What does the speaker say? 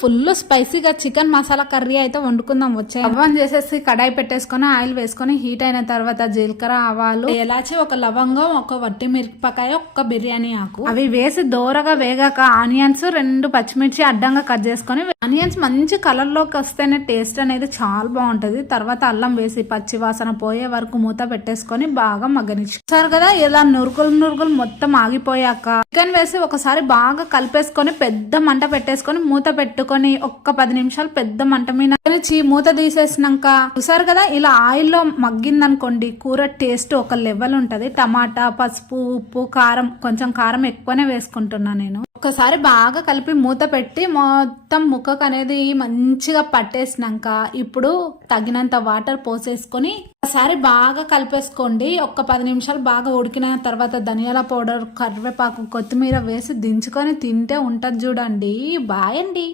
Full స్పైసీగా chicken masala curry అయితే వండుకుందాం వచ్చాయి. అవన్ చేసేసి కడాయి పెట్టేసుకొని ఆయిల్ వేసుకొని హీట్ అయిన తర్వాత జీలకర్ర, ఆవాలు, ఎలాచి, ఒక లవంగం, ఒక వట్టి మిరపకాయ, ఒక బిర్యానీ ఆకు అవి వేసి దోరగా వేగాక ఆనియన్స్, 2 పచ్చిమిర్చి అడ్డంగా కట్ చేసుకొని, ఆనియన్స్ మంచి కలర్ లోకి వస్తేనే టేస్ట్ అనేది చాలా బాగుంటది. తర్వాత అల్లం వేసి పచ్చి వాసన పోయే వరకు మూత పెట్టేసుకొని బాగా మగ్గనిచ్చారు కదా. ఇలా నురుగులు మొత్తం ఆగిపోయాక చికెన్ వేసి ఒకసారి బాగా కలిపేసుకొని పెద్ద మంట పెట్టేసుకొని మూత పెట్టుకొని ఒక్క 10 నిమిషాలు పెద్ద మంట మీద మూత తీసేసినాక చూసారు కదా, ఇలా ఆయిల్లో మగ్గిందనుకోండి కూర టేస్ట్ ఒక లెవెల్ ఉంటది. టమాటా, పసుపు, ఉప్పు, కారం, కొంచెం కారం ఎక్కువనే వేసుకుంటున్నా నేను. ఒక్కసారి బాగా కలిపి మూత పెట్టి మొత్తం ముక్కకు అనేది మంచిగా పట్టేసినాక ఇప్పుడు తగినంత వాటర్ పోసేసుకొని ఒకసారి బాగా కలిపేసుకోండి. ఒక్క 10 నిమిషాలు బాగా ఉడికిన తర్వాత ధనియాల పౌడర్, కరివేపాకు, కొత్తిమీర వేసి దించుకొని తింటే ఉంటది చూడండి. బాయ్ అండి.